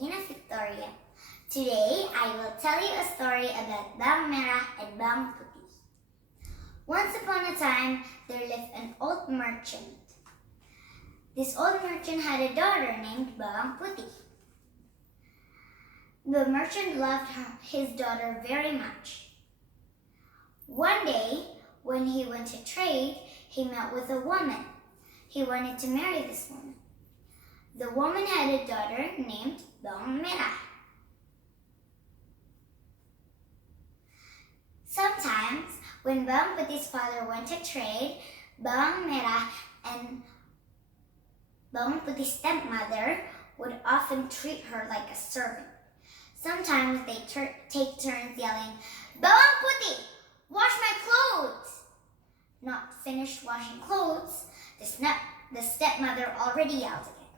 Regina Victoria. Today, I will tell you a story about Bawang Merah and Bawang Putih. Once upon a time, there lived an old merchant. This old merchant had a daughter named Bawang Putih. The merchant loved his daughter very much. One day, when he went to trade, he met with a woman. He wanted to marry this woman. The woman had a daughter named Bawang Merah. Sometimes, when Bawang Putih's father went to trade, Bawang Merah and Bawang Putih's stepmother would often treat her like a servant. Sometimes they take turns yelling, "Bawang Putih, wash my clothes!" Not finished washing clothes, the stepmother already yelled again,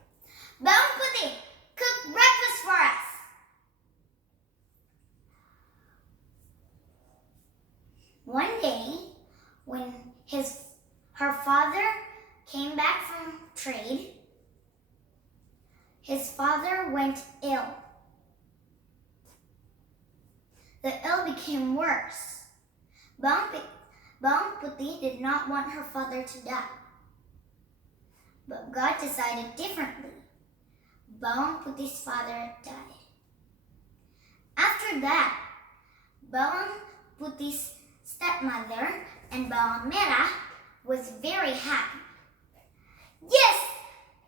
"Bawang Putih, cook breakfast for us!" One day, when her father came back from trade, his father went ill. The ill became worse. Bawang Putih did not want her father to die. But God decided differently. Bawang Putih's father died. After that, Bawang Putih's stepmother and Bawang Merah was very happy. "Yes,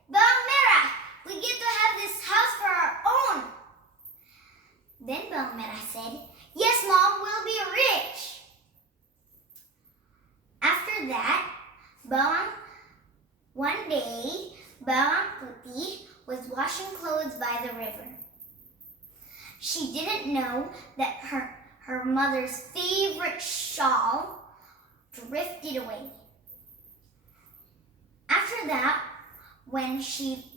Bawang Merah, we get to have this house for our own." Then Bawang Merah said, "Yes, Mom, we'll be rich." After that, one day, Bawang Putih was washing clothes by the river. She didn't know that her mother's favorite shawl drifted away. After that, when she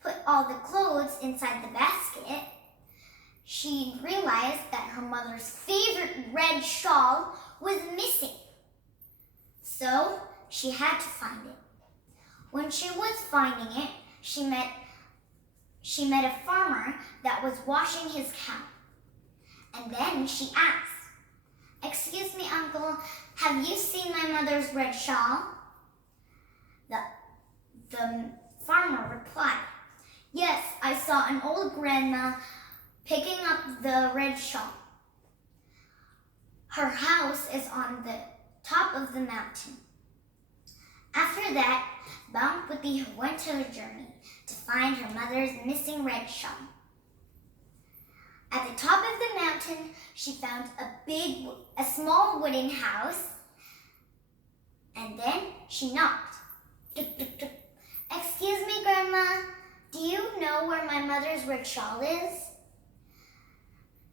put all the clothes inside the basket, she realized that her mother's favorite red shawl was missing. So she had to find it. When she was finding it, she met a farmer that was washing his cow. And then she asked, "Excuse me, uncle, have you seen my mother's red shawl?" The farmer replied, "Yes, I saw an old grandma picking up the red shawl. Her house is on the top of the mountain." After that, Bawang Putih went on a journey to find her mother's missing red shawl. At the top of the mountain, she found a small wooden house, and then she knocked. Tuk, tuk, tuk. "Excuse me, Grandma, do you know where my mother's red shawl is?"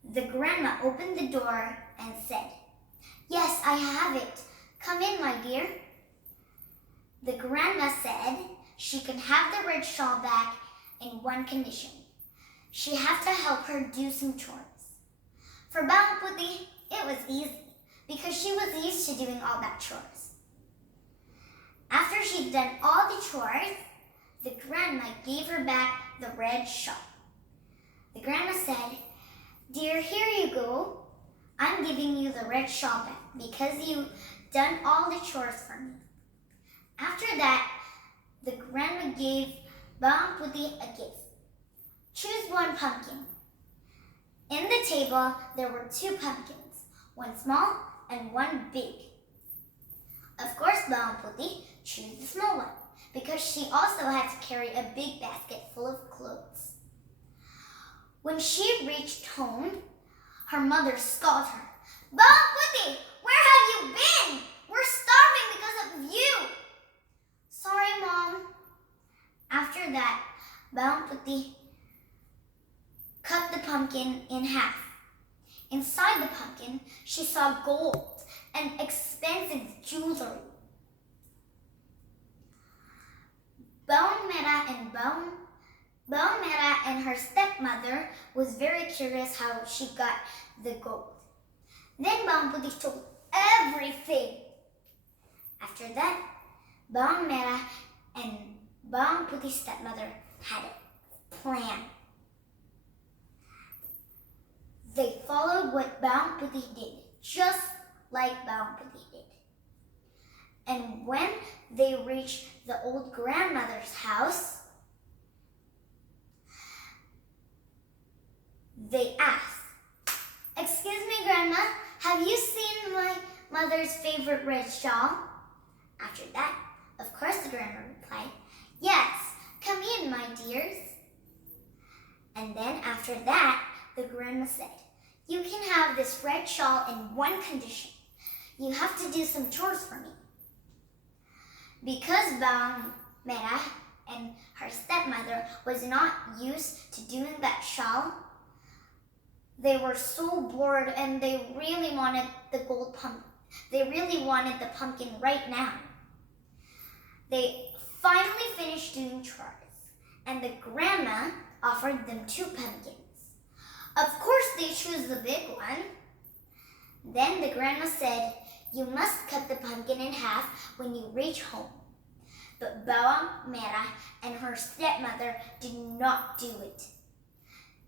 The grandma opened the door and said, "Yes, I have it. Come in, my dear." The grandma said she could have the red shawl back in one condition. She had to help her do some chores. For Bawang Putih, it was easy because she was used to doing all that chores. After she'd done all the chores, the grandma gave her back the red shawl. The grandma said, "Dear, here you go. I'm giving you the red shawl back because you've done all the chores for me." After that, the grandma gave Bawang Putih a gift. "Choose one pumpkin." In the table, there were 2 pumpkins, one small and one big. Of course, Bawang Putih chose the small one because she also had to carry a big basket full of clothes. When she reached home, her mother scolded her. "Bawang Putih, where have you been? We're starving because of you." "Sorry, Mom." After that, Bawang Putih cut the pumpkin in half. Inside the pumpkin, she saw gold and expensive jewelry. Bawang Merah and her stepmother was very curious how she got the gold. Then Bawang Putih told everything. After that, Bawang Merah and Bawang Putih's stepmother had a plan. They followed what Bawang did, just like Bawang did. And when they reached the old grandmother's house, they asked, "Excuse me, Grandma, have you seen my mother's favorite red shawl?" After that, of course, the grandma replied, "Yes, come in, my dears." And then after that, the grandma said, "You can have this red shawl in one condition. You have to do some chores for me." Because Bawang, Merah, and her stepmother was not used to doing that shawl, they were so bored and they really wanted the gold pumpkin. They really wanted the pumpkin right now. They finally finished doing chores, and the grandma offered them 2 pumpkins. Of course, they chose the big one. Then the grandma said, "You must cut the pumpkin in half when you reach home." But Bawang, Merah, and her stepmother did not do it.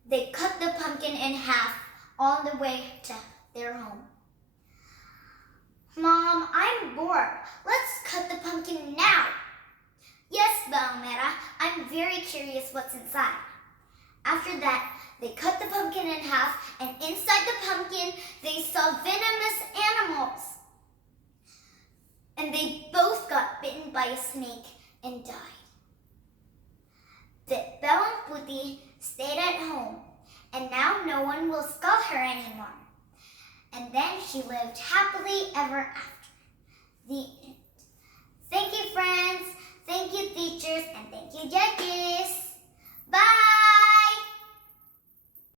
They cut the pumpkin in half on the way to their home. "Mom, I'm bored. Let's cut the pumpkin now." "Yes, Bawang, Merah, I'm very curious what's inside." After that, they cut the pumpkin in half, and inside the pumpkin, they saw venomous animals. And they both got bitten by a snake and died. But Bawang stayed at home, and now no one will scold her anymore. And then she lived happily ever after. The end. Thank you, friends. Thank you.